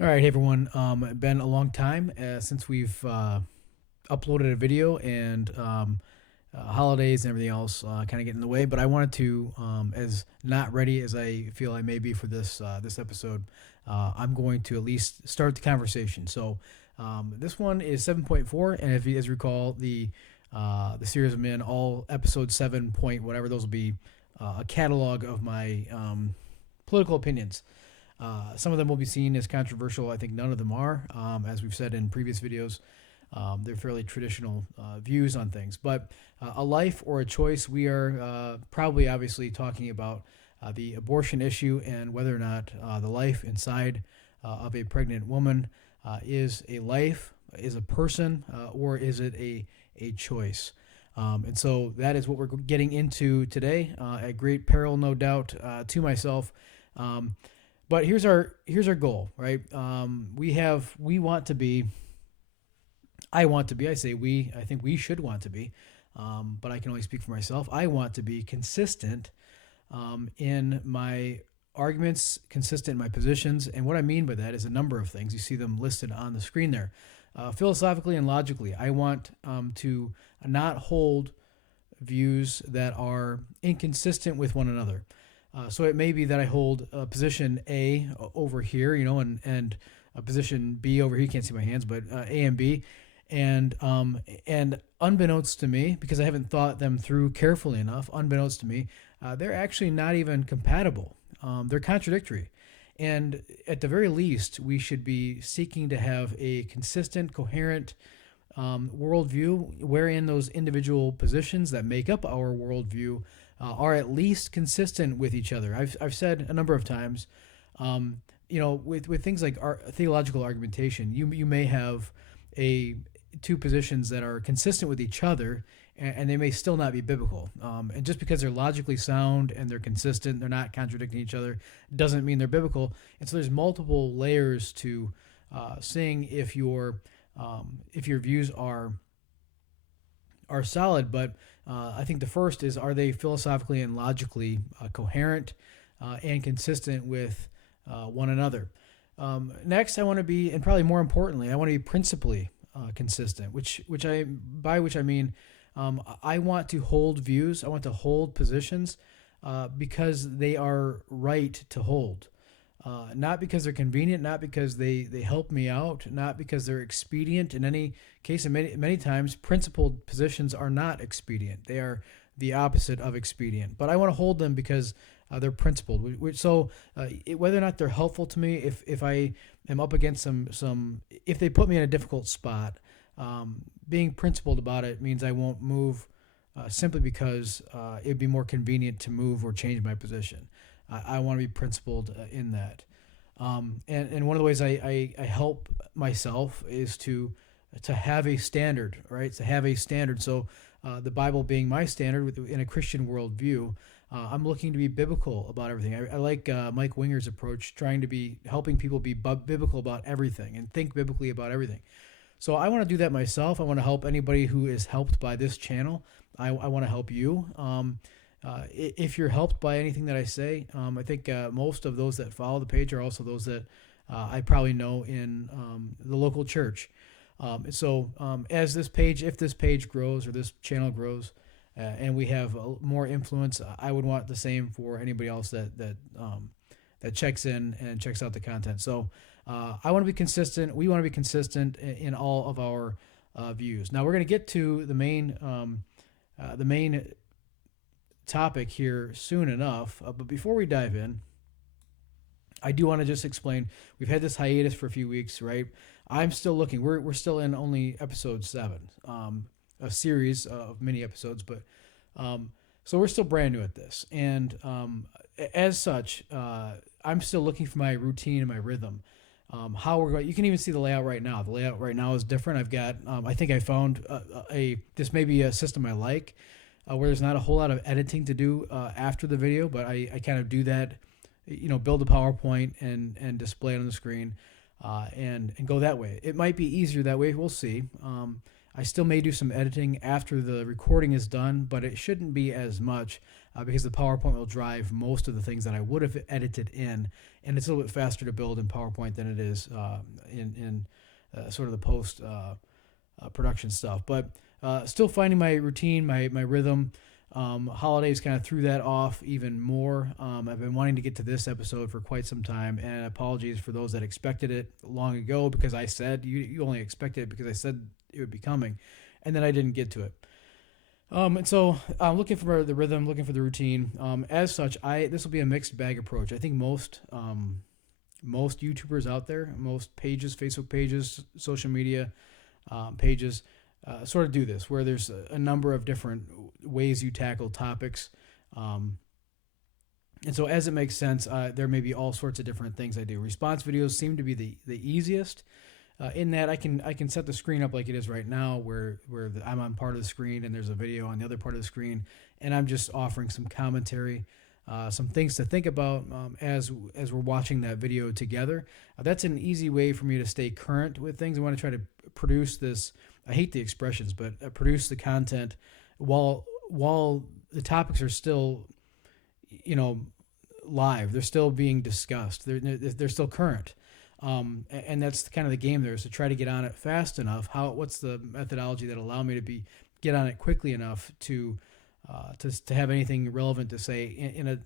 All right, hey everyone. Been a long time since we've uploaded a video, and holidays and everything else kind of get in the way. But I wanted to, as not ready as I feel I may be for this episode, I'm going to at least start the conversation. So this one is 7.4, and if you guys recall, the series I'm in, all episode 7 point whatever, those will be a catalog of my political opinions. Some of them will be seen as controversial. I think none of them are. As we've said in previous videos, they're fairly traditional views on things. But a life or a choice, we are probably obviously talking about the abortion issue and whether or not the life inside of a pregnant woman is a life, is a person, or is it a choice. And so that is what we're getting into today, at great peril, no doubt, to myself. But here's our goal, right? We want to be. I want to be. I say we. I think we should want to be. But I can only speak for myself. I want to be consistent in my arguments, consistent in my positions, and what I mean by that is a number of things. You see them listed on the screen there. Philosophically and logically, I want to not hold views that are inconsistent with one another. So it may be that I hold a position A over here, and a position B over here. You can't see my hands, but A and B, and unbeknownst to me, because I haven't thought them through carefully enough, unbeknownst to me, they're actually not even compatible. They're contradictory, and at the very least, we should be seeking to have a consistent, coherent worldview, wherein those individual positions that make up our worldview are at least consistent with each other. I've said a number of times, with things like theological argumentation, you may have a two positions that are consistent with each other, and they may still not be biblical. And just because they're logically sound and they're consistent, they're not contradicting each other, doesn't mean they're biblical. And so there's multiple layers to seeing if your views are solid. But I think the first is, are they philosophically and logically coherent and consistent with one another? Next, I want to be, and probably more importantly, I want to be principally consistent, by which I mean I want to hold views, I want to hold positions because they are right to hold. Not because they're convenient, not because they help me out, not because they're expedient. In any case, and many times, principled positions are not expedient. They are the opposite of expedient. But I want to hold them because they're principled. Whether or not they're helpful to me, if I am up against if they put me in a difficult spot, being principled about it means I won't move simply because it'd be more convenient to move or change my position. I want to be principled in that. And one of the ways I help myself is to have a standard, right? To have a standard. So the Bible being my standard in a Christian worldview, I'm looking to be biblical about everything. I like Mike Winger's approach, trying to be helping people be biblical about everything and think biblically about everything. So I want to do that myself. I want to help anybody who is helped by this channel. I want to help you. If you're helped by anything that I say, I think most of those that follow the page are also those that I probably know in the local church. As if this page grows or this channel grows, and we have more influence, I would want the same for anybody else that checks in and checks out the content. So I want to be consistent. We want to be consistent in all of our views. Now we're going to get to the main topic here soon enough. But before we dive in, I do want to just explain. We've had this hiatus for a few weeks, right? I'm still looking. We're still in only episode 7, a series of mini episodes, but so we're still brand new at this, and as such, I'm still looking for my routine and my rhythm. How we're going. You can even see the layout right now. The layout right now is different. I've got. I think I found this may be a system I like, where there's not a whole lot of editing to do after the video, but I kind of do that, build a PowerPoint and display it on the screen, and go that way. It might be easier that way. We'll see. I still may do some editing after the recording is done, but it shouldn't be as much. because the PowerPoint will drive most of the things that I would have edited in, and it's a little bit faster to build in PowerPoint than it is in sort of the post production stuff. But still finding my routine, my rhythm. Holidays kind of threw that off even more. I've been wanting to get to this episode for quite some time, and apologies for those that expected it long ago, because I said you only expected it because I said it would be coming, and then I didn't get to it. And so I'm looking for the rhythm, looking for the routine. As such, this will be a mixed bag approach. I think most YouTubers out there, most pages, Facebook pages, social media pages, sort of do this, where there's a number of different ways you tackle topics. And so as it makes sense, there may be all sorts of different things I do. Response videos seem to be the easiest, in that I can set the screen up like it is right now, where I'm on part of the screen and there's a video on the other part of the screen, and I'm just offering some commentary, some things to think about as we're watching that video together. That's an easy way for me to stay current with things. I want to try to produce this. I hate the expressions, but produce the content while the topics are still, live. They're still being discussed. They're still current. And that's kind of the game there, is to try to get on it fast enough. What's the methodology that allow me to get on it quickly enough to have anything relevant to say in a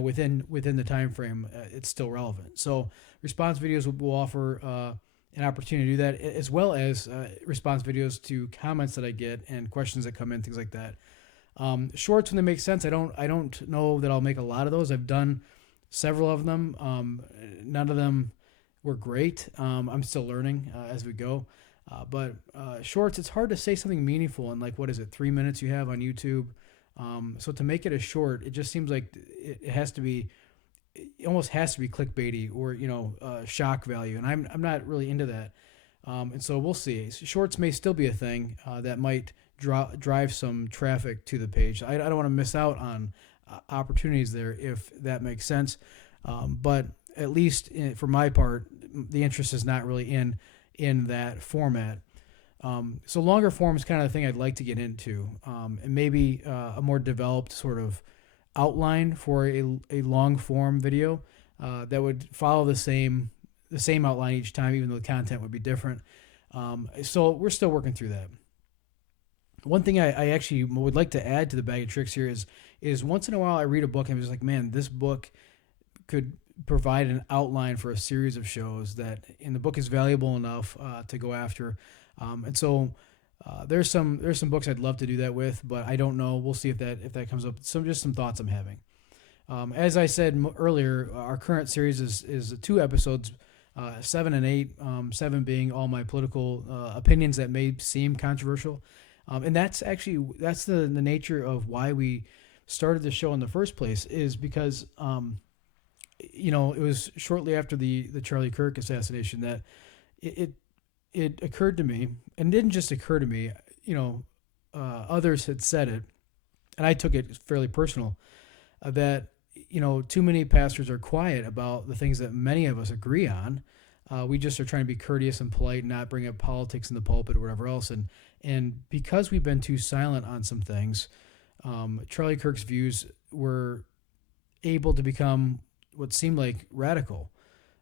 within the time frame, it's still relevant. So response videos will offer an opportunity to do that, as well as response videos to comments that I get and questions that come in, things like that. Shorts, when they make sense. I don't know that I'll make a lot of those. I've done several of them. None of them were great. I'm still learning as we go. But shorts, it's hard to say something meaningful in, like, what is it, 3 minutes you have on YouTube? So to make it a short, it just seems like it almost has to be clickbaity or shock value, and I'm not really into that. And so we'll see. Shorts may still be a thing that might drive some traffic to the page. I don't want to miss out on opportunities there, if that makes sense. But at least for my part, the interest is not really in that format. So longer form is kind of the thing I'd like to get into, and maybe a more developed sort of outline for a long form video that would follow the same outline each time, even though the content would be different. So we're still working through that. One thing I actually would like to add to the bag of tricks here is once in a while I read a book and I'm just like, man, this book could provide an outline for a series of shows and the book is valuable enough to go after. And so there's some books I'd love to do that with, but I don't know. We'll see if that comes up. Just some thoughts I'm having. As I said earlier, our current series is 2 episodes, 7 and 8. 7 being all my political opinions that may seem controversial, and that's the nature of why we started the show in the first place. Is because it was shortly after the Charlie Kirk assassination that it occurred to me, and it didn't just occur to me. Others had said it, and I took it fairly personal, that too many pastors are quiet about the things that many of us agree on. We just are trying to be courteous and polite, and not bring up politics in the pulpit or whatever else. And because we've been too silent on some things, Charlie Kirk's views were able to become what seemed like radical.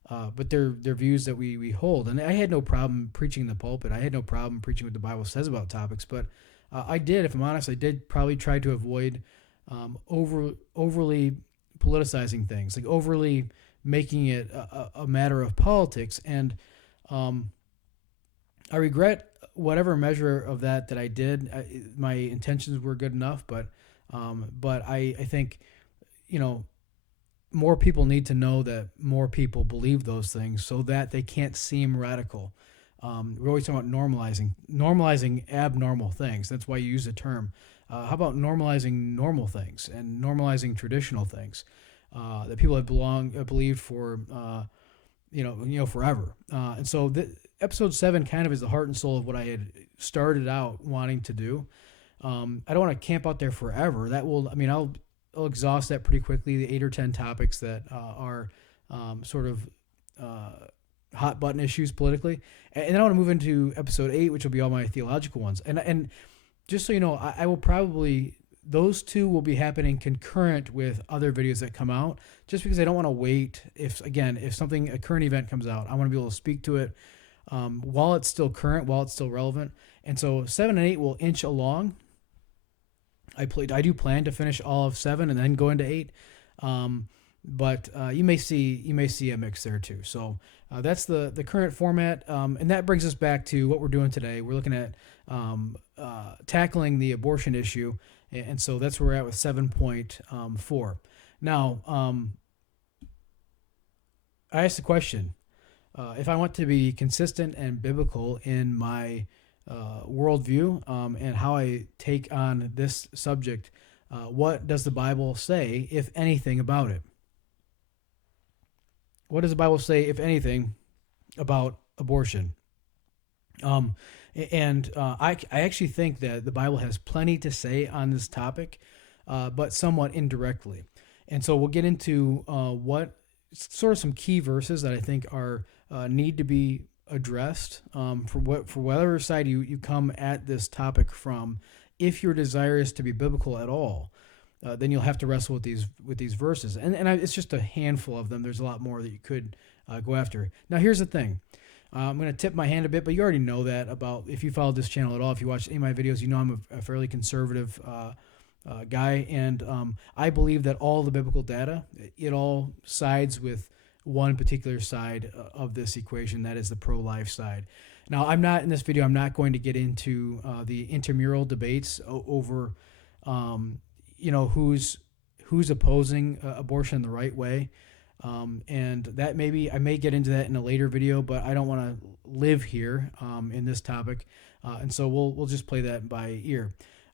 But they're views that we hold. And I had no problem preaching in the pulpit. I had no problem preaching what the Bible says about topics. But I did, if I'm honest, I did probably try to avoid overly politicizing things, like overly making it a matter of politics. And I regret whatever measure of that I did. My intentions were good enough, but I think, more people need to know that more people believe those things so that they can't seem radical. We're always talking about normalizing abnormal things. That's why you use the term. How about normalizing normal things and normalizing traditional things that people have believed for, forever. And so episode 7 kind of is the heart and soul of what I had started out wanting to do. I don't want to camp out there forever. I'll exhaust that pretty quickly, the 8 or 10 topics that are sort of hot button issues politically. And then I want to move into episode 8, which will be all my theological ones. And just so you know, I will probably those two will be happening concurrent with other videos that come out, just because I don't want to wait. If a current event comes out, I want to be able to speak to it while it's still current, while it's still relevant. And so 7 and 8 will inch along. I do plan to finish all of 7 and then go into 8. But you may see a mix there too. So that's the current format, and that brings us back to what we're doing today. We're looking at tackling the abortion issue, and so that's where we're at with 7.4. Now, I asked the question: if I want to be consistent and biblical in my worldview and how I take on this subject, what does the Bible say, if anything, about it? What does the Bible say, if anything, about abortion? I actually think that the Bible has plenty to say on this topic, but somewhat indirectly. And so we'll get into what sort of some key verses that I think are need to be addressed for whatever side you come at this topic from. If your desire is to be biblical at all, then you'll have to wrestle with these verses, and it's just a handful of them. There's a lot more that you could go after. Now, here's the thing. I'm going to tip my hand a bit, but you already know that about, if you followed this channel at all, if you watch any of my videos, you know I'm a fairly conservative guy, and I believe that all the biblical data, it all sides with one particular side of this equation, that is the pro-life side. Now, I'm not going to get into the intramural debates over who's opposing abortion the right way, and that I may get into that in a later video, but I don't want to live here in this topic, and so we'll just play that by ear.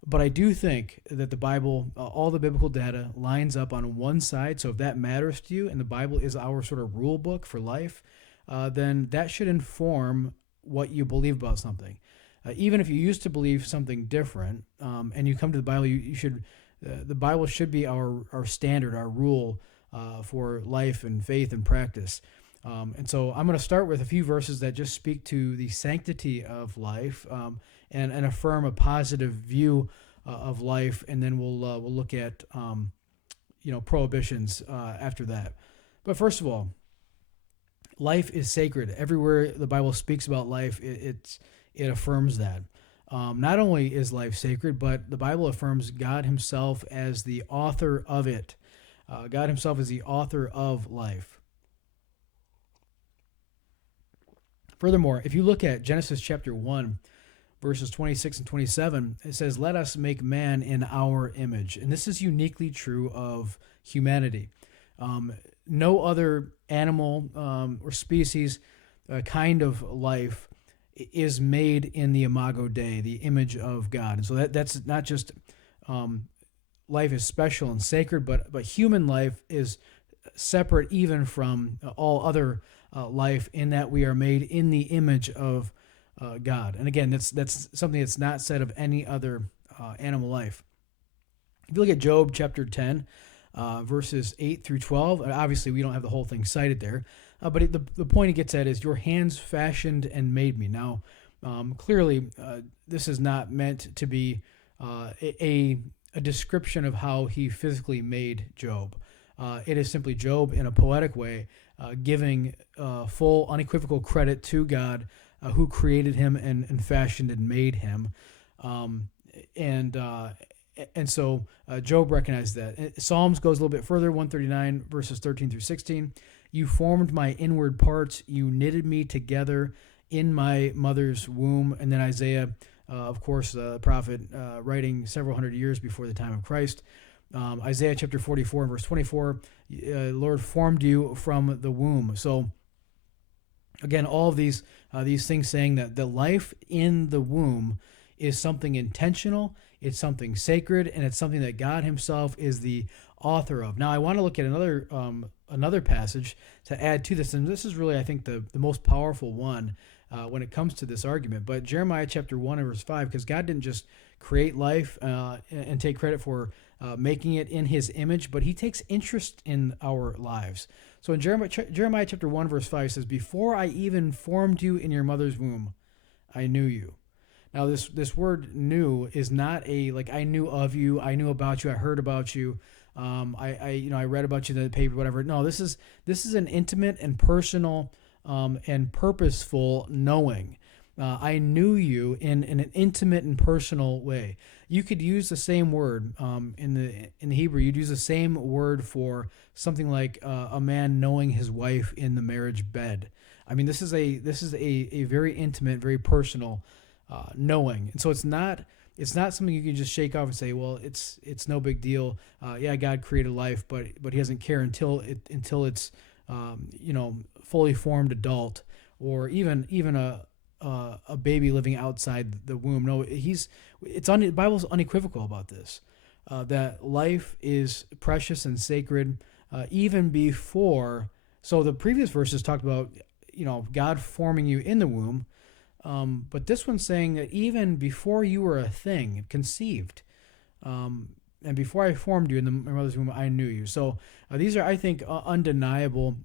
But I do think that the Bible, all the biblical data, lines up on one side. So if that matters to you, and the Bible is our sort of rule book for life, then that should inform what you believe about something. Even if you used to believe something different, and you come to the Bible, you should. The Bible should be our standard, our rule for life and faith and practice. And so I'm going to start with a few verses that just speak to the sanctity of life and affirm a positive view of life, and then we'll look at prohibitions after that. But first of all, life is sacred. Everywhere the Bible speaks about life, it affirms that. Not only is life sacred, but the Bible affirms God himself as the author of it. God himself is the author of life. Furthermore, if you look at Genesis chapter 1, verses 26 and 27, it says, "Let us make man in our image." And this is uniquely true of humanity. No other animal or species, kind of life, is made in the imago Dei, the image of God. And so that's not just life is special and sacred, but human life is separate even from all other life, in that we are made in the image of God. And again, that's something that's not said of any other animal life. If you look at Job chapter 10, verses 8 through 12, obviously we don't have the whole thing cited there, but the point it gets at is, "Your hands fashioned and made me." Now, clearly, this is not meant to be a description of how he physically made Job. It is simply Job, in a poetic way, giving full, unequivocal credit to God, who created him and fashioned and made him. And so Job recognized that. Psalms goes a little bit further, 139, verses 13 through 16. "You formed my inward parts. You knitted me together in my mother's womb." And then Isaiah, of course, the prophet, writing several hundred years before the time of Christ. Isaiah chapter 44, verse 24, "Lord formed you from the womb." So again, all of these things saying that the life in the womb is something intentional, it's something sacred, and it's something that God himself is the author of. Now, I want to look at another passage to add to this, and this is really, I think, the most powerful one when it comes to this argument. But Jeremiah chapter 1 and verse 5, because God didn't just create life and take credit for making it in his image, but he takes interest in our lives. So in Jeremiah chapter 1, verse 5 says, "Before I even formed you in your mother's womb, I knew you." Now, this word "knew" is not a like I knew of you, I knew about you, I heard about you, I read about you in the paper, whatever. No, this is an intimate and personal and purposeful knowing. I knew you in an intimate and personal way. You could use the same word in the Hebrew. You'd use the same word for something like a man knowing his wife in the marriage bed. I mean, this is a very intimate, very personal knowing, and so it's not something you can just shake off and say, well, it's no big deal. Yeah, God created life, but He doesn't care until it's fully formed adult, or even a baby living outside the womb. No, the Bible's unequivocal about this. That life is precious and sacred even before. So the previous verses talked about God forming you in the womb, but this one's saying that even before you were a thing conceived, and before I formed you in my mother's womb, I knew you. So these are, I think, undeniable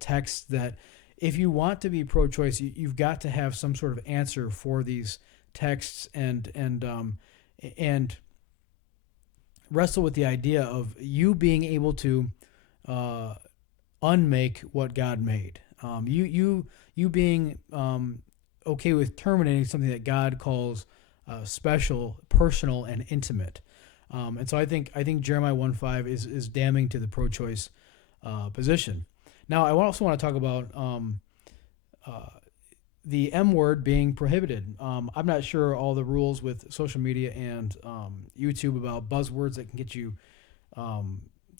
texts that if you want to be pro-choice, you've got to have some sort of answer for these texts, and wrestle with the idea of you being able to unmake what God made. You being okay with terminating something that God calls special, personal, and intimate. And so I think Jeremiah 1:5 is damning to the pro-choice position. Now, I also want to talk about the M word being prohibited. I'm not sure all the rules with social media and YouTube about buzzwords that can get you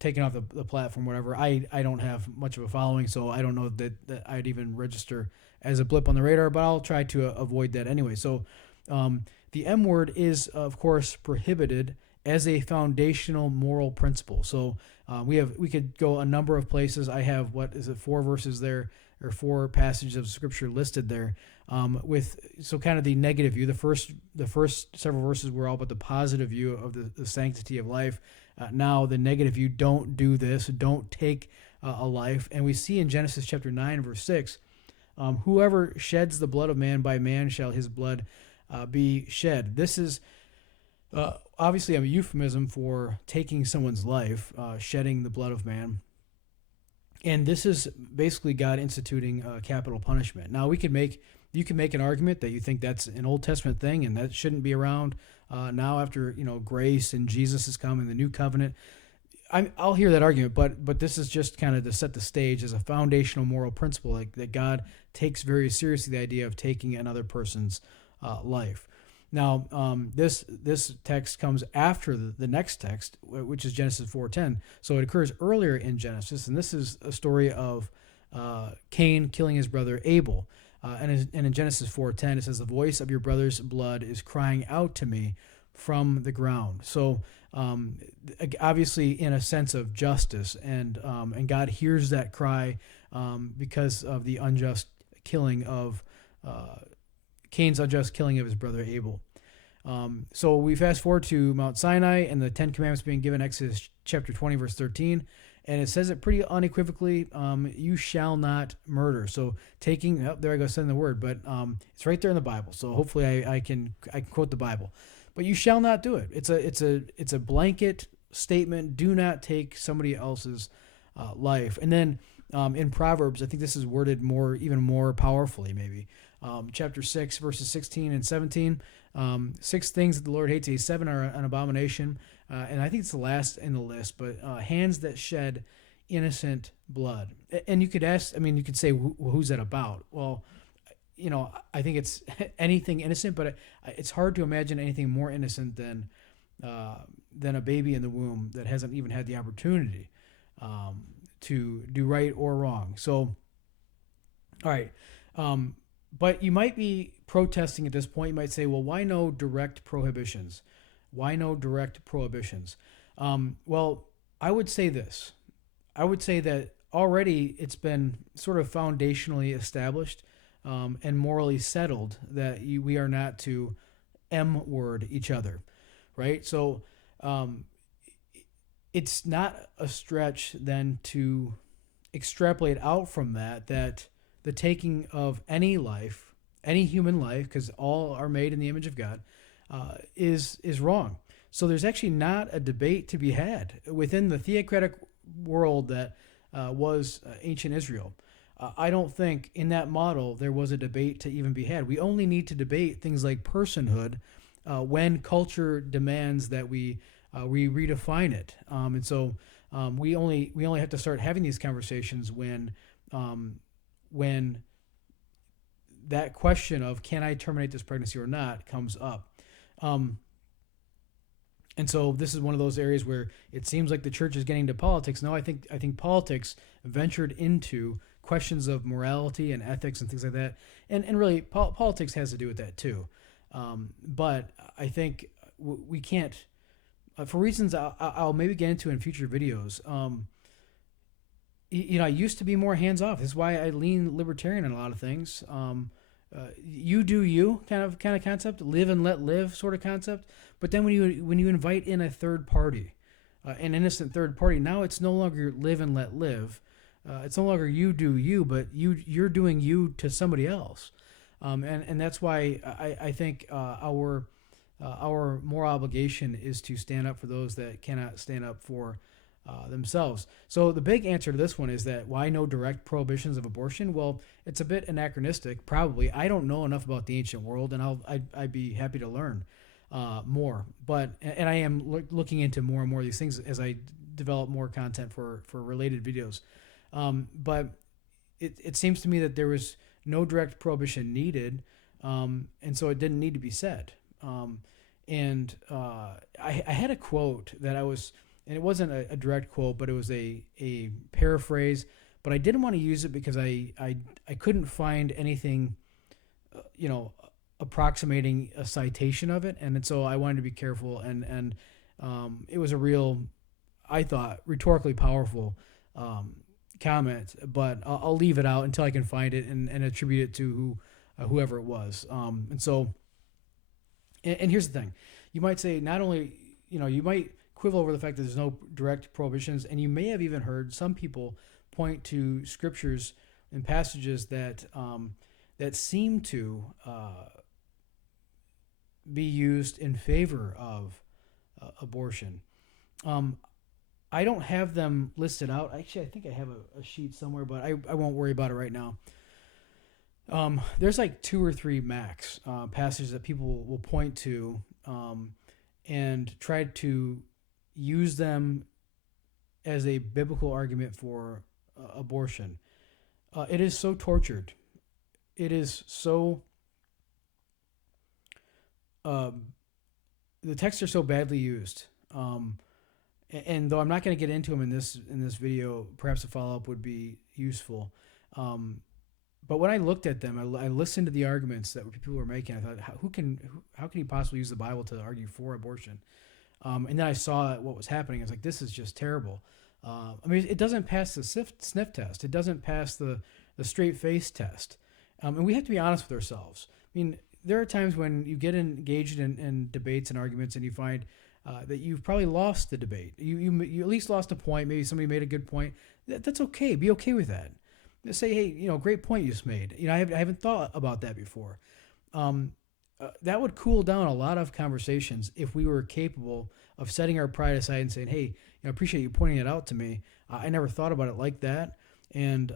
taken off the platform, whatever. I don't have much of a following, so I don't know that I'd even register as a blip on the radar, but I'll try to avoid that anyway. So the M word is, of course, prohibited as a foundational moral principle. So we could go a number of places. I have, 4 verses there, or 4 passages of scripture listed there, so kind of the negative view. The first several verses were all about the positive view of the sanctity of life. Now the negative view: don't do this, don't take a life. And we see in Genesis chapter 9 verse 6, whoever sheds the blood of man, by man shall his blood be shed. This is obviously a euphemism for taking someone's life, shedding the blood of man. And this is basically God instituting capital punishment. Now you can make an argument that you think that's an Old Testament thing and that shouldn't be around now after grace and Jesus has come in the new covenant. I'll hear that argument, but this is just kind of to set the stage as a foundational moral principle, like that God takes very seriously the idea of taking another person's life. Now, this text comes after the next text, which is Genesis 4:10. So it occurs earlier in Genesis, and this is a story of Cain killing his brother Abel. And in Genesis 4:10, it says, "The voice of your brother's blood is crying out to me from the ground." So obviously, in a sense of justice, and God hears that cry because of the unjust killing of Cain's unjust killing of his brother Abel. So we fast forward to Mount Sinai and the 10 Commandments being given, Exodus chapter 20, verse 13. And it says it pretty unequivocally, you shall not murder. So there I go, saying the word, but it's right there in the Bible. So hopefully I can quote the Bible. But you shall not do it. It's a blanket statement. Do not take somebody else's life. And then in Proverbs, I think this is worded even more powerfully, maybe. Chapter 6, verses 16 and 17. 6 things that the Lord hates. 7 are an abomination. And I think it's the last in the list, but hands that shed innocent blood. And you could ask, you could say, who's that about? Well, I think it's anything innocent, but it's hard to imagine anything more innocent than a baby in the womb that hasn't even had the opportunity to do right or wrong. So, all right. But you might be protesting at this point. You might say, well, why no direct prohibitions? Why no direct prohibitions? Well, I would say this. I would say that already it's been sort of foundationally established and morally settled that we are not to M-word each other, right? So it's not a stretch then to extrapolate out from that the taking of any life any human life, because all are made in the image of God, is wrong. So there's actually not a debate to be had within the theocratic world that was ancient Israel. I don't think in that model there was a debate to even be had. We only need to debate things like personhood when culture demands that we redefine it. We only have to start having these conversations when that question of can I terminate this pregnancy or not comes up. Um, and so this is one of those areas where it seems like the church is getting into politics. No, I think politics ventured into questions of morality and ethics and things like that, and really politics has to do with that too. But I think we can't, for reasons I'll maybe get into in future videos. I used to be more hands off. This is why I lean libertarian on a lot of things. You do you kind of concept, live and let live sort of concept. But then when you invite in a third party, an innocent third party, now it's no longer live and let live. It's no longer you do you, but you're doing you to somebody else. And that's why I think our moral obligation is to stand up for those that cannot stand up for themselves. So the big answer to this one is that why no direct prohibitions of abortion? Well, it's a bit anachronistic, probably. I don't know enough about the ancient world, and I'd be happy to learn more. And I am looking into more and more of these things as I develop more content for related videos. But it seems to me that there was no direct prohibition needed, and so it didn't need to be said. I had a quote that and it wasn't a direct quote, but it was a paraphrase. But I didn't want to use it because I couldn't find anything, approximating a citation of it, and so I wanted to be careful. And it was a real, I thought, rhetorically powerful comment, but I'll leave it out until I can find it and attribute it to whoever it was. And here's the thing: you might say not only, you might quibble over the fact that there's no direct prohibitions, and you may have even heard some people point to scriptures and passages that seem to be used in favor of abortion. I don't have them listed out. Actually, I think I have a sheet somewhere, but I won't worry about it right now. There's like 2 or 3 max passages that people will point to and try to use them as a biblical argument for abortion. It is so tortured. It is so. The texts are so badly used. And though I'm not going to get into them in this video, perhaps a follow up would be useful. But when I looked at them, I listened to the arguments that people were making. I thought, how can you possibly use the Bible to argue for abortion? And then I saw what was happening. I was like, this is just terrible. It doesn't pass the sniff test. It doesn't pass the straight face test. And we have to be honest with ourselves. There are times when you get engaged in debates and arguments, and you find that you've probably lost the debate. You at least lost a point. Maybe somebody made a good point. That's okay. Be okay with that. Just say, hey, great point you just made. I haven't thought about that before. That would cool down a lot of conversations if we were capable of setting our pride aside and saying, hey, I appreciate you pointing it out to me. I never thought about it like that. And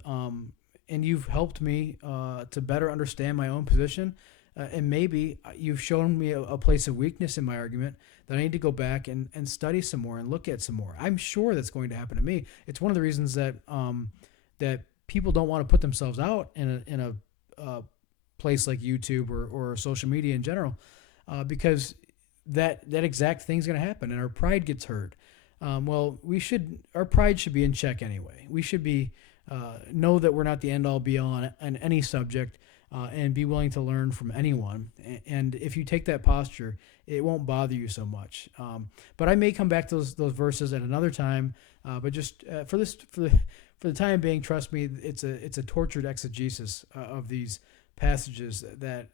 you've helped me to better understand my own position. And maybe you've shown me a place of weakness in my argument that I need to go back and study some more and look at some more. I'm sure that's going to happen to me. It's one of the reasons that that people don't want to put themselves out in a place like YouTube or social media in general, because that exact thing's going to happen, and our pride gets hurt. Our pride should be in check anyway. We should be know that we're not the end all be all on any subject. And be willing to learn from anyone. And if you take that posture, it won't bother you so much. But I may come back to those verses at another time. But just for the time being, trust me, it's a tortured exegesis of these passages that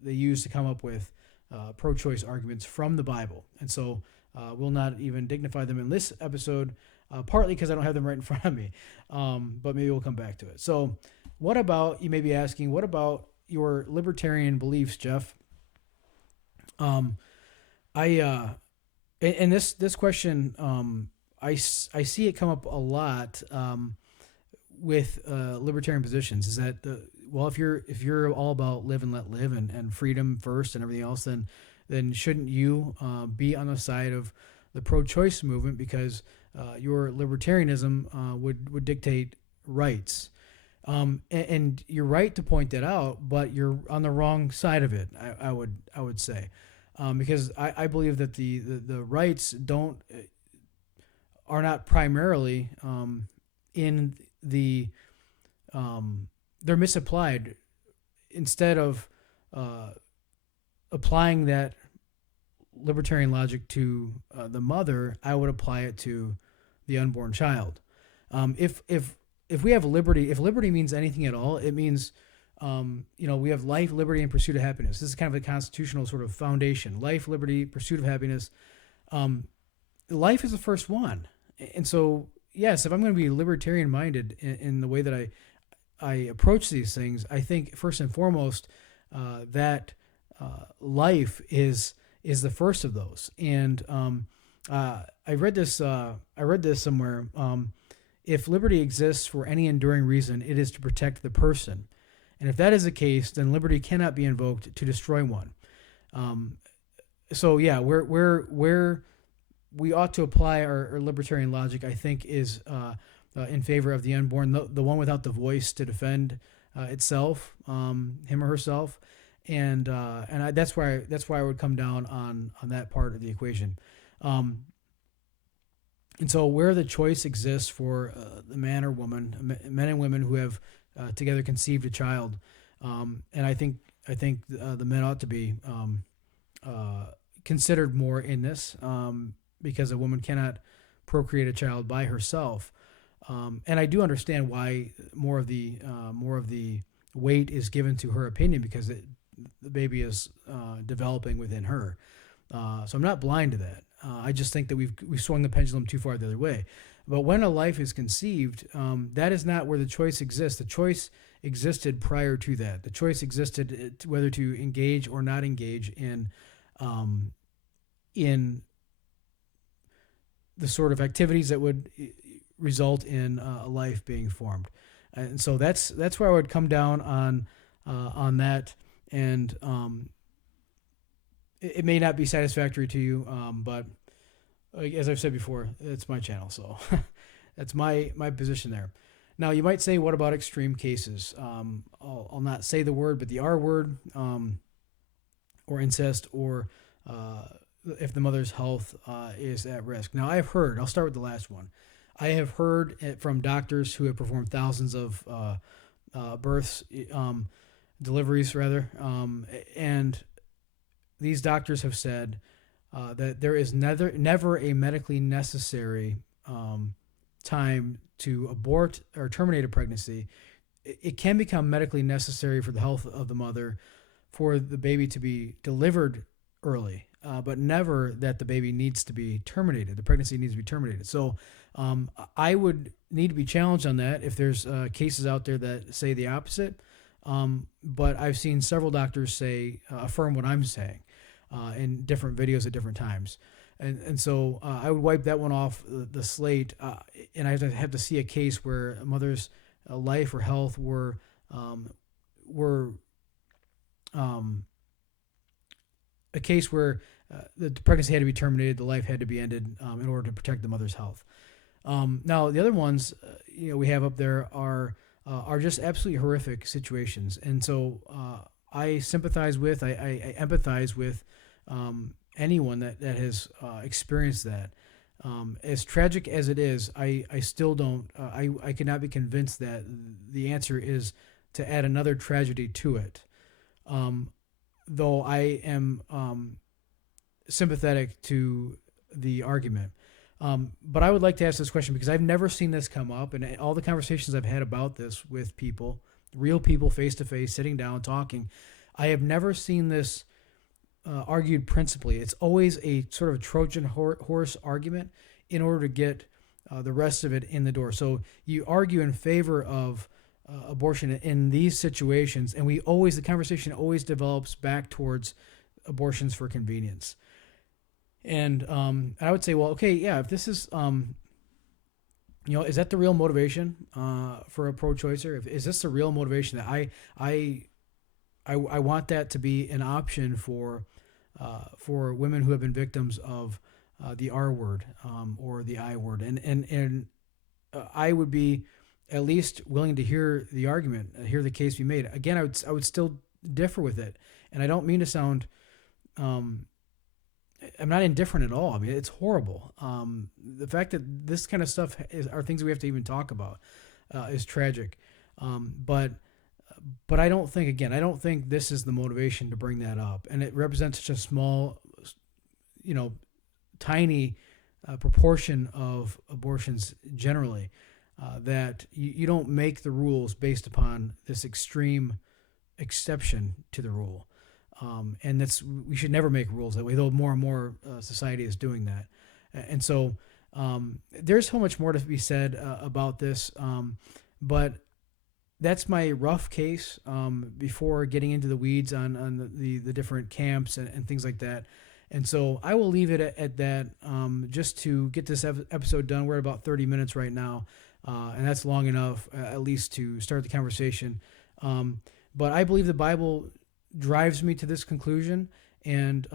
they use to come up with pro-choice arguments from the Bible. And so we'll not even dignify them in this episode, partly because I don't have them right in front of me. But maybe we'll come back to it. So. What about, you may be asking, what about, your libertarian beliefs, Jeff, um, I and this question, I see it come up a lot with libertarian positions. Is that well, if you're all about live and let live and freedom first and everything else, then shouldn't you be on the side of the pro-choice movement because your libertarianism would dictate rights? And you're right to point that out, but you're on the wrong side of it. I would say, because I believe that the rights don't are not primarily in the they're misapplied. Instead of applying that libertarian logic to the mother, I would apply it to the unborn child. If we have liberty, if liberty means anything at all, it means we have life, liberty, and pursuit of happiness. This is kind of a constitutional sort of foundation: life, liberty, pursuit of happiness. Life is the first one, and so yes, if I'm going to be libertarian minded in the way that I approach these things, I think first and foremost that life is the first of those. And I read this somewhere. If liberty exists for any enduring reason, it is to protect the person. And if that is the case, then liberty cannot be invoked to destroy one. So yeah, where we ought to apply our libertarian logic, I think, is in favor of the unborn, the one without the voice to defend itself, him or herself, and that's why I would come down on that part of the equation. And so where the choice exists for the man or woman, men and women who have together conceived a child, and I think the men ought to be considered more in this, because a woman cannot procreate a child by herself. And I do understand why more of the weight is given to her opinion, because the baby is developing within her. So I'm not blind to that. I just think that we've swung the pendulum too far the other way. But when a life is conceived, that is not where the choice exists. The choice existed prior to that. The choice existed whether to engage or not engage in the sort of activities that would result in a life being formed. And so that's where I would come down on that. And it may not be satisfactory to you, but as I've said before, it's my channel, so that's my position there. Now, you might say, what about extreme cases? I'll not say the word, but the R word, or incest, or if the mother's health is at risk. Now, I'll start with the last one. I have heard from doctors who have performed thousands of deliveries rather, and these doctors have said that there is never a medically necessary time to abort or terminate a pregnancy. It can become medically necessary for the health of the mother for the baby to be delivered early, but never that the baby needs to be terminated. The pregnancy needs to be terminated. So I would need to be challenged on that if there's cases out there that say the opposite. But I've seen several doctors affirm what I'm saying in different videos at different times. And so I would wipe that one off the slate, and I have to see a case where a mother's life or health were a case where the pregnancy had to be terminated, the life had to be ended in order to protect the mother's health. Now, the other ones we have up there are just absolutely horrific situations, and so I sympathize with, I empathize with anyone that has experienced that. As tragic as it is, I still don't, I cannot be convinced that the answer is to add another tragedy to it. Though I am sympathetic to the argument. But I would like to ask this question because I've never seen this come up, and all the conversations I've had about this with people, real people face to face, sitting down, talking, I have never seen this argued principally. It's always a sort of Trojan horse argument in order to get the rest of it in the door. So you argue in favor of abortion in these situations, and the conversation always develops back towards abortions for convenience. And I would say, well, okay, yeah, if this is, is that the real motivation for a pro-choicer? Is this the real motivation that I want that to be an option for women who have been victims of the R word or the I word, and I would be at least willing to hear the argument, hear the case be made. Again, I would still differ with it, and I don't mean to sound. I'm not indifferent at all. I mean, it's horrible. The fact that this kind of stuff are things we have to even talk about is tragic. But I don't think, again, I don't think this is the motivation to bring that up, and it represents such a small, you know, tiny proportion of abortions generally that you don't make the rules based upon this extreme exception to the rule. And we should never make rules that way, though more and more society is doing that. And so there's so much more to be said about this, but that's my rough case before getting into the weeds on the different camps and things like that. And so I will leave it at that just to get this episode done. We're at about 30 minutes right now, and that's long enough at least to start the conversation. But I believe the Bible drives me to this conclusion, and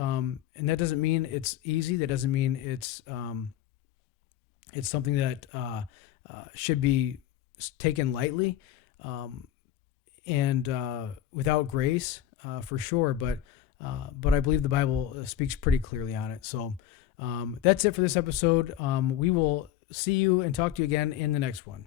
that doesn't mean it's easy. That doesn't mean it's something that should be taken lightly and without grace for sure. But I believe the Bible speaks pretty clearly on it. So that's it for this episode. We will see you and talk to you again in the next one.